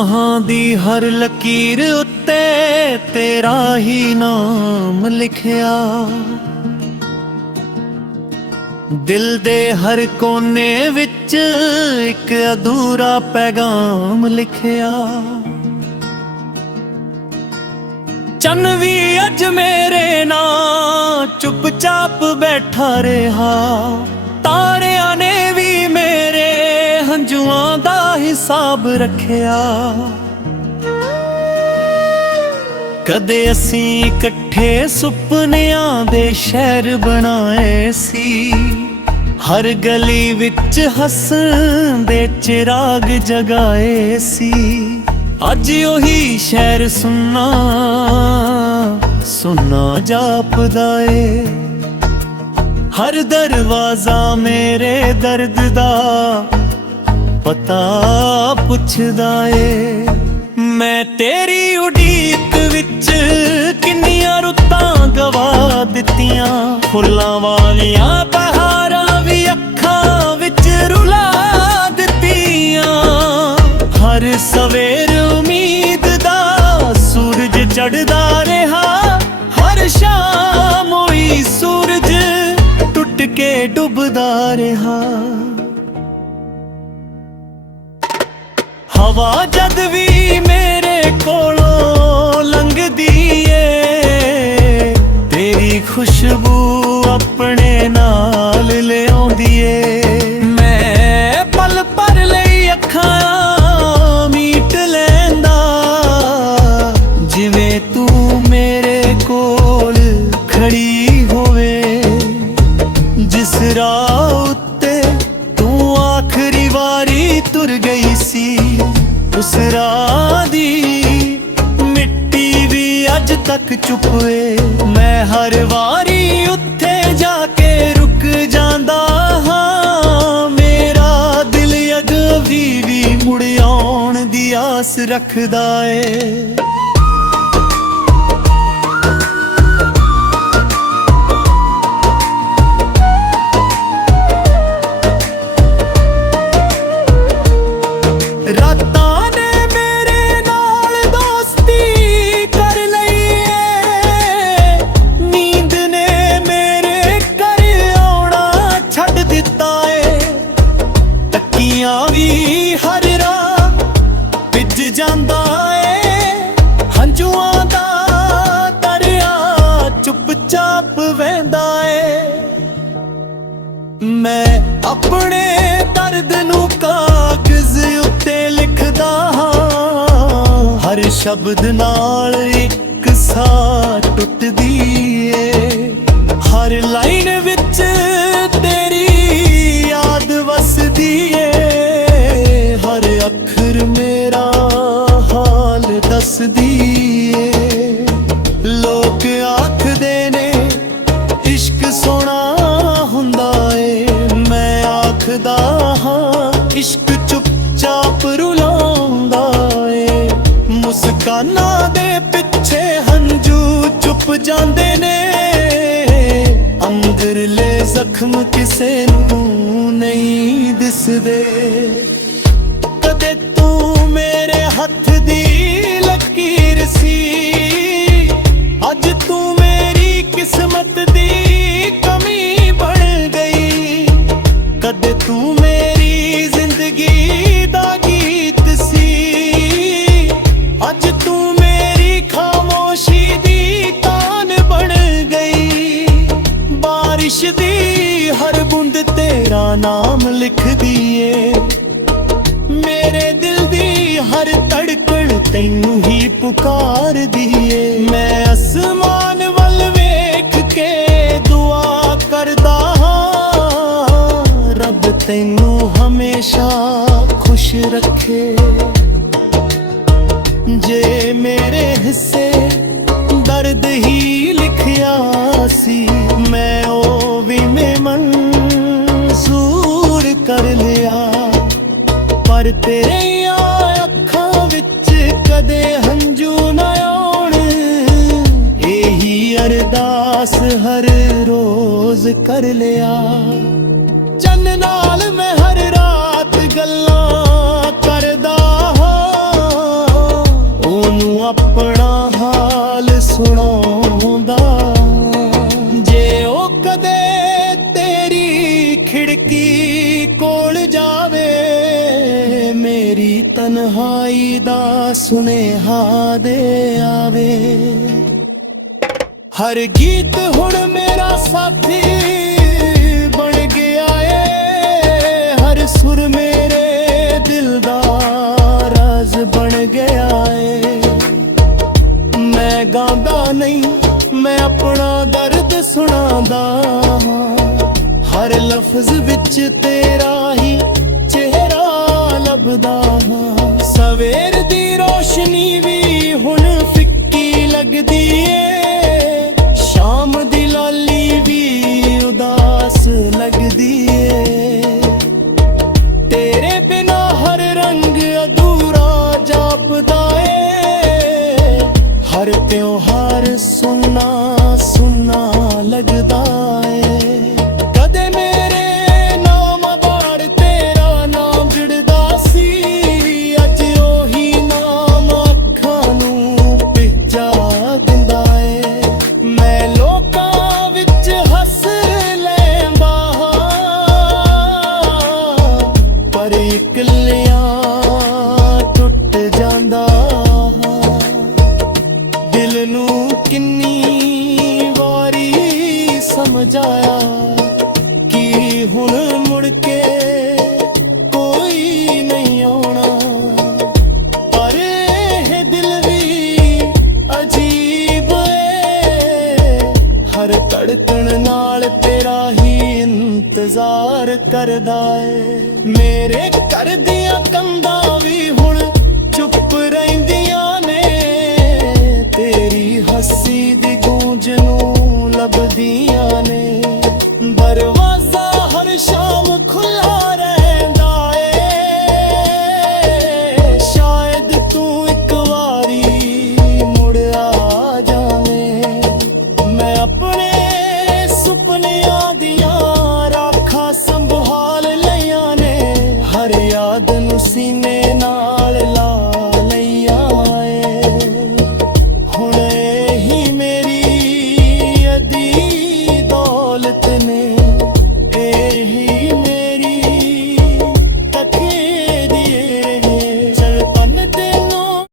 ਬਾਹਾਂ ਦੀ ਹਰ ਲਕੀਰ ਉੱਤੇ ਤੇਰਾ ਹੀ ਨਾਮ ਲਿਖਿਆ। ਦਿਲ ਦੇ ਹਰ ਕੋਨੇ ਵਿੱਚ ਇੱਕ ਅਧੂਰਾ ਪੈਗਾਮ ਲਿਖਿਆ। ਚੰਨ ਵੀ ਅੱਜ ਮੇਰੇ ਨਾਲ ਚੁੱਪਚਾਪ ਬੈਠਾ ਰਿਹਾ। ਤਾਰਿਆਂ ਨੇ ਵੀ ਮੇਰੇ ਹੰਝੂਆਂ ਦਾ ਹਿਸਾਬ ਰੱਖਿਆ। ਕਦੇ ਅਸੀਂ ਇਕੱਠੇ ਸੁਪਨਿਆਂ ਦੇ ਸ਼ਹਿਰ ਬਣਾਏ ਸੀ। ਹਰ ਗਲੀ ਵਿੱਚ ਹੱਸਣ ਦੇ ਚਿਰਾਗ ਜਗਾਏ ਸੀ। ਅੱਜ ਉਹੀ ਸ਼ਹਿਰ ਸੁੰਨਾ ਸੁੰਨਾ ਜਾਪਦਾ ਏ। ਹਰ ਦਰਵਾਜ਼ਾ ਮੇਰੇ ਦਰਦ ਦਾ ਪਤਾ ਪੁੱਛਦਾ ਏ। ਮੈਂ ਤੇਰੀ ਉਡੀਕ ਵਿੱਚ ਕਿੰਨੀਆਂ ਰੁੱਤਾਂ ਗਵਾ ਦਿੱਤੀਆਂ। ਫੁੱਲਾਂ ਵਾਲੀਆਂ ਬਹਾਰਾਂ ਵੀ ਅੱਖਾਂ ਵਿੱਚ ਰੁਲਾ ਦਿੱਤੀਆਂ। ਹਰ ਸਵੇਰ ਉਮੀਦ ਦਾ ਸੂਰਜ ਚੜ੍ਹਦਾ ਰਿਹਾ। ਹਰ ਸ਼ਾਮ ਉਹੀ ਸੂਰਜ ਟੁੱਟ ਕੇ ਡੁੱਬਦਾ ਰਿਹਾ। ਹਵਾ ਜਦ ਵੀ ਮੇਰੇ ਕੋਲੋਂ ਲੰਘਦੀ ਏ ਤੇਰੀ ਖੁਸ਼ਬੂ ਆਪਣੇ ਨਾਲ ਲਿਆਉਂਦੀ ਏ। ਮੈਂ ਪਲ ਭਰ ਲਈ ਅੱਖਾਂ ਮੀਟ ਲੈਂਦਾ ਜਿਵੇਂ ਤੂੰ ਮੇਰੇ ਕੋਲ ਖੜੀ ਹੋਵੇ। ਜਿਸ ਰਾਹ ਉੱਤੇ ਤੂੰ ਆਖਰੀ ਵਾਰੀ ਤੁਰ ਗਈ ਸੀ ਉਸ ਰਾਹ ਦੀ ਮਿੱਟੀ ਵੀ ਅੱਜ ਤੱਕ ਚੁੱਪ ਏ। ਮੈਂ ਹਰ ਵਾਰੀ ਉੱਥੇ ਜਾ ਕੇ ਰੁਕ ਜਾਂਦਾ ਹਾਂ। ਮੇਰਾ ਦਿਲ ਅਜੇ ਵੀ ਮੁੜ ਆਉਣ ਦੀ ਆਸ ਰੱਖਦਾ ਏ। ਰਾਤਾਂ ਨੇ ਮੇਰੇ ਨਾਲ ਦੋਸਤੀ ਕਰ ਲਈ ਏ। ਨੀਂਦ ਨੇ ਮੇਰੇ ਘਰ ਆਉਣਾ ਛੱਡ ਦਿੱਤਾ ਏ। ਤੱਕੀਆਂ ਵੀ ਹਰ ਰਾਤ ਭਿੱਜ ਜਾਂਦਾ ਏ। ਹੰਝੂਆਂ ਦਾ ਦਰਿਆ ਚੁੱਪਚਾਪ ਵਹਿੰਦਾ ਏ। ਮੈਂ ਆਪਣੇ ਦਰਦ ਨੂੰ ਕਾਗਜ਼ ਉੱਤੇ ਲਿਖਦਾ ਹਾਂ। ਹਰ ਸ਼ਬਦ ਨਾਲ ਇੱਕ ਸਾਹ ਟੁੱਟਦੀ ਏ। ਹਰ ਲਾਈਨ ਵਿੱਚ ਤੇਰੀ ਯਾਦ ਵਸਦੀ ਏ। ਹਰ ਅੱਖਰ ਮੇਰਾ ਹਾਲ ਦੱਸਦੀ ਏ। ਲੋਕ ਆਖਦੇ ਨੇ ਇਸ਼ਕ ਸੋਹਣਾ ਹੁੰਦਾ ਏ। ਮੈਂ ਆਖਦਾ ਹਾਂ ਇਸ਼ਕ ਚੁੱਪਚਾਪ ਰੁਲਾਉਂਦਾ ਏ। ਮੁਸਕਾਨਾਂ ਦੇ ਪਿੱਛੇ ਹੰਝੂ ਚੁੱਪ ਜਾਂਦੇ ਨੇ। ਅੰਦਰਲੇ ਜ਼ਖਮ ਕਿਸੇ ਨੂੰ ਨਹੀਂ ਦਿਸਦੇ। ਕਦੇ ਤੂੰ ਮੇਰੇ ਹੱਥ ਦੀ ਲਕੀਰ ਸੀ। ਅੱਜ ਤੂੰ ਮੇਰੀ ਕਿਸਮਤ ਦੀ ਕਮੀ ਬਣ ਗਈ। ਕਦੇ ਤੂੰ ਮੇਰੀ ਜ਼ਿੰਦਗੀ ਦਾ ਗੀਤ ਸੀ। ਅੱਜ ਤੂੰ ਮੇਰੀ ਖਾਮੋਸ਼ੀ ਦੀ ਤਾਨ ਬਣ ਗਈ। ਬਾਰਿਸ਼ ਦੀ ਹਰ ਬੂੰਦ ਤੇਰਾ ਨਾਮ ਲਿਖਦੀ ਏ। ਮੇਰੇ ਦਿਲ ਦੀ ਹਰ ਧੜਕਣ ਤੈਨੂੰ ਹੀ ਪੁਕਾਰਦੀ ਏ। ਮੈਂ ਅਸਮਾਨ ਵੱਲ ਵੇਖ ਕੇ ਦੁਆ ਕਰਦਾ ਹਾਂ ਰੱਬ ਤੈਨੂੰ ਹਮੇਸ਼ਾ ਖੁਸ਼ ਰੱਖੇ। ਜੇ ਮੇਰੇ ਹਿੱਸੇ ਦਰਦ ਹੀ ਲਿਖਿਆ ਸੀ ਮੈਂ ਉਹ ਵੀ ਮਨਜ਼ੂਰ ਕਰ ਲਿਆ। ਪਰ ਤੇਰੀਆਂ ਅੱਖਾਂ ਵਿੱਚ ਕਦੇ ਹੰਝੂ ਨਾ ਆਉਣ ਇਹੀ ਅਰਦਾਸ ਹਰ ਰੋਜ਼ ਕਰ ਲਿਆ। ਚੰਨ ਨਾਲ ਮੈਂ ਹਰ ਰਾਤ ਗੱਲਾਂ ਕਰਦਾ ਹਾਂ। ਤਨਹਾਈ ਦਾ ਸੁਨੇਹਾ ਦੇ ਆਵੇ। ਹਰ ਗੀਤ ਹੁਣ ਮੇਰਾ ਸਾਥੀ ਬਣ ਗਿਆ ਏ, ਹਰ ਸੁਰ ਮੇਰੇ ਦਿਲ ਦਾ ਰਾਜ਼ ਬਣ ਗਿਆ ਏ। ਮੈਂ ਗਾਉਂਦਾ ਨਹੀਂ, ਮੈਂ ਆਪਣਾ ਦਰਦ ਸੁਣਾਉਂਦਾ ਹਾਂ, ਹਰ ਲਫ਼ਜ਼ ਵਿੱਚ ਤੇਰਾ ਹੀ ਚਿਹਰਾ ਲੱਭਦਾ ਹਾਂ। ਸਵੇਰ ਦੀ ਰੋਸ਼ਨੀ ਵੀ ਹੁਣ ਫਿੱਕੀ ਲੱਗਦੀ ਏ, ਸ਼ਾਮ ਦੀ ਲਾਲੀ ਵੀ ਉਦਾਸ ਲੱਗਦੀ ਏ। ਤੇਰੇ ਬਿਨਾ ਹਰ ਰੰਗ ਅਧੂਰਾ ਜਾਪਦਾ ਏ, ਹਰ ਤਿਉਹਾਰ ਸੁੰਨਾ ਸੁੰਨਾ ਲੱਗਦਾ ਏ। ਕਦੇ ਮੇਰੇ ਨਾਮ ਬਾੜ ਤੇਰਾ ਨਾਮ ਜੁੜਦਾ ਸੀ, ਅੱਜ ਉਹੀ ਨਾਮ ਅੱਖਾਂ ਨੂੰ ਭਿੱਜਾ ਦਿੰਦਾ ਏ। ਮੈਂ ਲੋਕਾਂ ਵਿੱਚ ਹੱਸ ਲੈਂਦਾ ਹਾਂ, ਪਰ ਇਕੱਲਿਆਂ ਟੁੱਟ ਜਾਂਦਾ ਹਾਂ। ਦਿਲ ਨੂੰ ਕਿੰਨੀ ਵਾਰੀ ਸਮਝਾਇਆ ਕਿ ਹੁਣ ਮੁੜ ਕੇ ਕੋਈ ਨਹੀਂ ਆਉਣਾ, ਪਰ ਇਹ ਦਿਲ ਵੀ ਅਜੀਬ ਏ, ਹਰ ਧੜਕਣ ਨਾਲ ਤੇਰਾ ਹੀ ਇੰਤਜ਼ਾਰ ਕਰਦਾ ਏ। ਮੇਰੇ ਘਰ ਦੀਆਂ